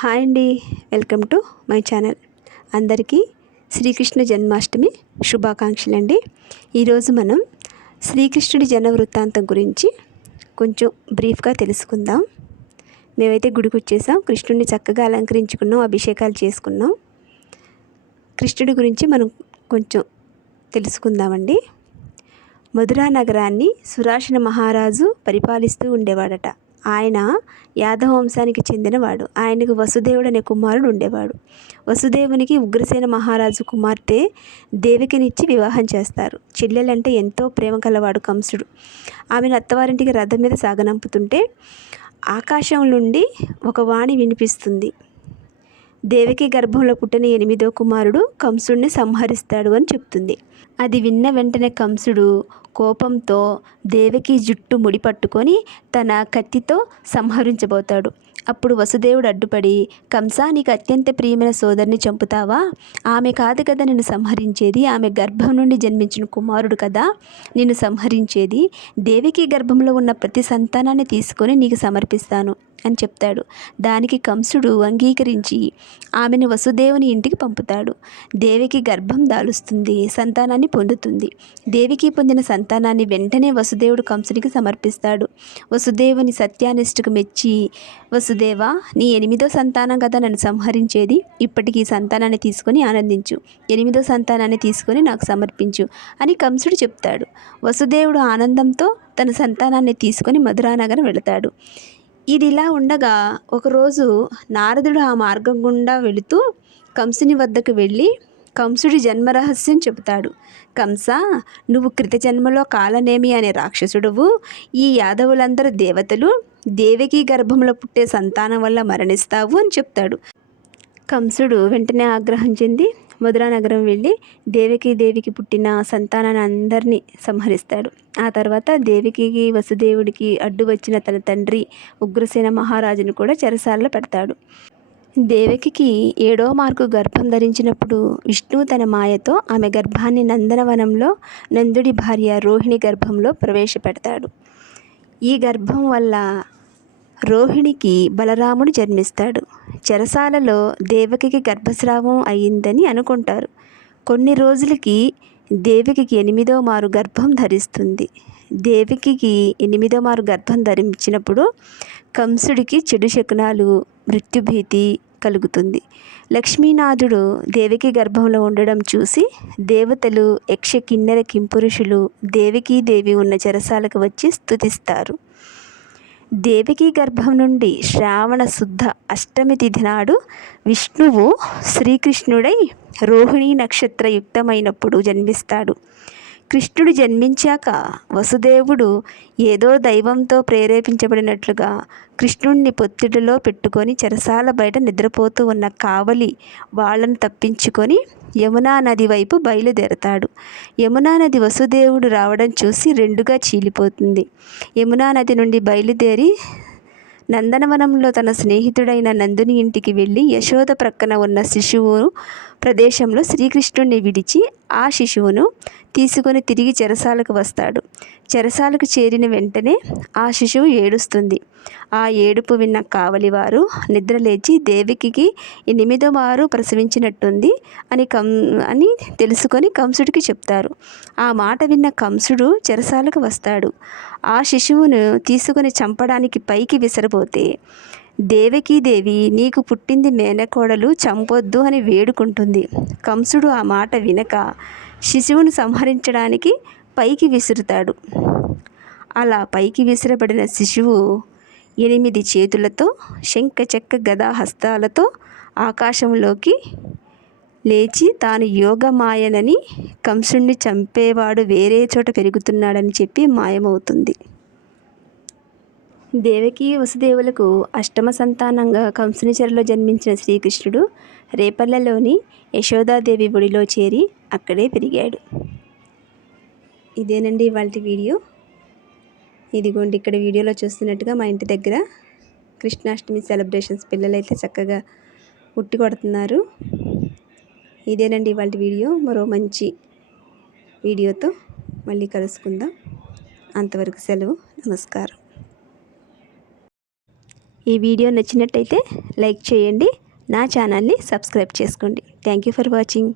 Hi అండి. Welcome to my channel. అందరికీ శ్రీకృష్ణ జన్మాష్టమి శుభాకాంక్షలు అండి ఈరోజు మనం శ్రీకృష్ణుడి జన్మ వృత్తాంతం గురించి కొంచెం బ్రీఫ్గా తెలుసుకుందాం. మేమైతే గుడికి వచ్చేసాం కృష్ణుడిని చక్కగా అలంకరించుకున్నాం అభిషేకాలు చేసుకున్నాం. కృష్ణుడి గురించి మనం కొంచెం తెలుసుకుందామండి. మధురా నగరాన్ని సురాషణ మహారాజు పరిపాలిస్తూ ఉండేవాడట. ఆయన యాదవ వంశానికి చెందినవాడు. ఆయనకు వసుదేవుడు అనే కుమారుడు ఉండేవాడు. వసుదేవునికి ఉగ్రసేన మహారాజు కుమార్తె దేవికినిచ్చి వివాహం చేస్తారు. చెల్లెలంటే ఎంతో ప్రేమ కలవాడు కంసుడు. ఆమెను అత్తవారింటికి రథం మీద సాగనంపుతుంటే ఆకాశం నుండి ఒక వాణి వినిపిస్తుంది. దేవికి గర్భంలో పుట్టిన ఎనిమిదో కుమారుడు కంసుడిని సంహరిస్తాడు అని చెప్తుంది. అది విన్న వెంటనే కంసుడు కోపంతో దేవకి జుట్టు ముడి పట్టుకొని తన కత్తితో సంహరించబోతాడు. అప్పుడు వసుదేవుడు అడ్డుపడి కంసా నీకు అత్యంత ప్రియమైన సోదరిని చంపుతావా? ఆమె కాదు కదా నిన్ను సంహరించేది? ఆమె గర్భం నుండి జన్మించిన కుమారుడు కదా నిన్ను సంహరించేది? దేవికి గర్భంలో ఉన్న ప్రతి సంతానాన్ని తీసుకొని నీకు సమర్పిస్తాను అని చెప్తాడు. దానికి కంసుడు అంగీకరించి ఆమెను వసుదేవుని ఇంటికి పంపుతాడు. దేవికి గర్భం దాలుస్తుంది సంతానాన్ని పొందుతుంది. దేవికి పొందిన సంతానాన్ని వెంటనే వసుదేవుడు కంసునికి సమర్పిస్తాడు. వసుదేవుని సత్యానిష్టకు మెచ్చి వసు వసుదేవ నీ ఎనిమిదో సంతానం కదా నన్ను సంహరించేది? ఇప్పటికీ సంతానాన్ని తీసుకొని ఆనందించు. ఎనిమిదో సంతానాన్ని తీసుకొని నాకు సమర్పించు అని కంసుడు చెప్తాడు. వసుదేవుడు ఆనందంతో తన సంతానాన్ని తీసుకొని మధురానగరం వెళతాడు. ఇది ఇలా ఉండగా ఒకరోజు నారదుడు ఆ మార్గం గుండా వెళుతూ కంసుని వద్దకు వెళ్ళి కంసుడి జన్మరహస్యం చెబుతాడు. కంస నువ్వు కృత జన్మలో కాలనేమి అనే రాక్షసుడువు ఈ యాదవులందరూ దేవతలు దేవికి గర్భంలో పుట్టే సంతానం వల్ల మరణిస్తావు అని చెప్తాడు. కంసుడు వెంటనే ఆగ్రహం చెంది మధురా నగరం వెళ్ళి దేవికి దేవికి పుట్టిన సంతానాన్ని అందరినీ సంహరిస్తాడు. ఆ తర్వాత దేవికి వసుదేవుడికి అడ్డు వచ్చిన తన తండ్రి ఉగ్రసేన మహారాజును కూడా చెరసాలలో పెడతాడు. దేవకికి ఏడో మార్కు గర్భం ధరించినప్పుడు విష్ణువు తన మాయతో ఆమె గర్భాన్ని నందనవనంలో నందుడి భార్య రోహిణి గర్భంలో ప్రవేశపెడతాడు. ఈ గర్భం వల్ల రోహిణికి బలరాముడు జన్మిస్తాడు. చెరసాలలో దేవకికి గర్భస్రావం అయ్యిందని అనుకుంటారు. కొన్ని రోజులకి దేవికి ఎనిమిదో మారు గర్భం ధరిస్తుంది. దేవికి ఎనిమిదో మారు గర్భం ధరించినప్పుడు కంసుడికి చెడు శకునాలు మృత్యుభీతి కలుగుతుంది. లక్ష్మీనాథుడు దేవికి గర్భంలో ఉండడం చూసి దేవతలు యక్ష కిన్నెర కింపురుషులు దేవికి దేవి ఉన్న చెరసాలకు వచ్చి స్తుతిస్తారు. దేవికి గర్భం నుండి శ్రావణ శుద్ధ అష్టమి తిథి నాడు విష్ణువు శ్రీకృష్ణుడై రోహిణీ నక్షత్రయుక్తమైనప్పుడు జన్మిస్తాడు. కృష్ణుడు జన్మించాక వసుదేవుడు ఏదో దైవంతో ప్రేరేపించబడినట్లుగా కృష్ణుణ్ణి పొత్తిడిలో పెట్టుకొని చెరసాల బయట నిద్రపోతూ ఉన్న కావలి వాళ్ళను తప్పించుకొని యమునా నది వైపు బయలుదేరతాడు. యమునా నది వసుదేవుడు రావడం చూసి రెండుగా చీలిపోతుంది. యమునా నది నుండి బయలుదేరి నందనవనంలో తన స్నేహితుడైన నందుని ఇంటికి వెళ్ళి యశోద ప్రక్కన ఉన్న శిశువు ప్రదేశంలో శ్రీకృష్ణుణ్ణి విడిచి ఆ శిశువును తీసుకొని తిరిగి చెరసాలకు వస్తాడు. చెరసాలకు చేరిన వెంటనే ఆ శిశువు ఏడుస్తుంది. ఆ ఏడుపు విన్న కావలివారు నిద్రలేచి దేవికి ఎనిమిదో వారు ప్రసవించినట్టుంది అని కం అని తెలుసుకొని కంసుడికి చెప్తారు. ఆ మాట విన్న కంసుడు చెరసాలకు వస్తాడు. ఆ శిశువును తీసుకొని చంపడానికి పైకి విసరబోతే దేవకీ దేవి నీకు పుట్టింది మేనకోడలు చంపొద్దు అని వేడుకుంటుంది. కంసుడు ఆ మాట వినక శిశువును సంహరించడానికి పైకి విసురుతాడు. అలా పైకి విసిరబడిన శిశువు ఎనిమిది చేతులతో శంఖచక్ర గదా హస్తాలతో ఆకాశంలోకి లేచి తాను యోగమాయనని కంసుణ్ణి చంపేవాడు వేరే చోట పెరుగుతున్నాడని చెప్పి మాయమవుతుంది. దేవకి వసుదేవులకు అష్టమ సంతానంగా కంసుని చెరలో జన్మించిన శ్రీకృష్ణుడు రేపల్లెలోని యశోదాదేవి గుడిలో చేరి అక్కడే పెరిగాడు. ఇదేనండి ఇవాళ వీడియో. ఇదిగోండి ఇక్కడ వీడియోలో చూస్తున్నట్టుగా మా ఇంటి దగ్గర కృష్ణాష్టమి సెలబ్రేషన్స్ పిల్లలైతే చక్కగా ఉట్టి కొడుతున్నారు. ఇదేనండి ఇవాళ వీడియో. మరో మంచి వీడియోతో మళ్ళీ కలుసుకుందాం. అంతవరకు సెలవు. నమస్కారం. ఈ వీడియో నచ్చినట్టయితే లైక్ చేయండి. నా ఛానల్ని సబ్స్క్రైబ్ చేసుకోండి. Thank you for watching